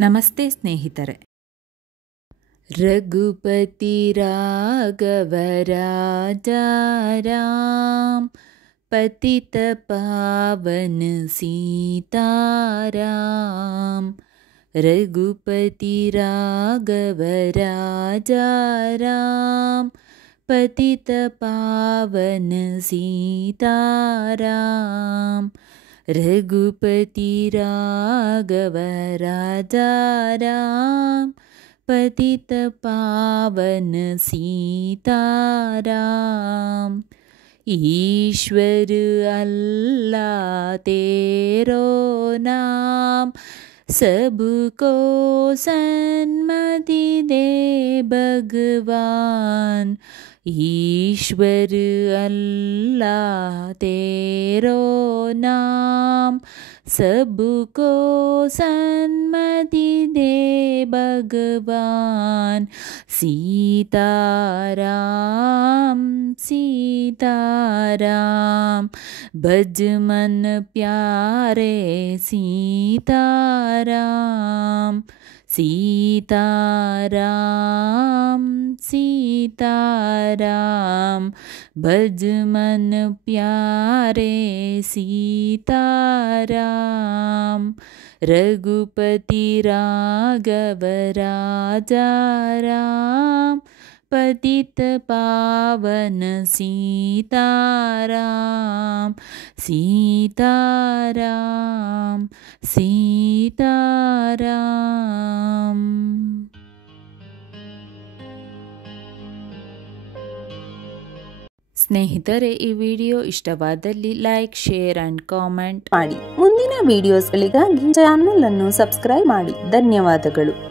ನಮಸ್ತೆ ಸ್ನೇಹಿತರೆ. ರಘುಪತಿ ರಾಘವ ರಾಜಾ ರಾಮ್, ಪತಿತ ಪಾವನ ಸೀತಾರಾಮ್. ರಘುಪತಿ ರಾಘವ ರಾಜಾ ರಾಮ್, ಪತಿತ ಪಾವನ ಸೀತಾರಾಮ್. रघुपति राघव राजा राम, पतित पावन सीताराम. ईश्वर अल्लाह तेरो नाम, सबको सन्मति दे भगवान. ईश्वर अल्लाह तेरो नाम, सबको सन्मति दे भगवान. सीताराम सीताराम, भज मन प्यारे सीताराम. सीताराम सीताराम, भज मन प्यारे सीताराम. रघुपति राघव राजा राम, पतित पावन सीताराम. सीताराम सीताराम. ಸ್ನೇಹಿತರೆ, ಈ ವಿಡಿಯೋ ಇಷ್ಟವಾದಲ್ಲಿ ಲೈಕ್, ಶೇರ್ ಅಂಡ್ ಕಾಮೆಂಟ್ ಮಾಡಿ. ಮುಂದಿನ ವಿಡಿಯೋಸ್ಗಳಿಗಾಗಿ ಚಾನೆಲ್ ಅನ್ನು ಸಬ್ಸ್ಕ್ರೈಬ್ ಮಾಡಿ. ಧನ್ಯವಾದಗಳು.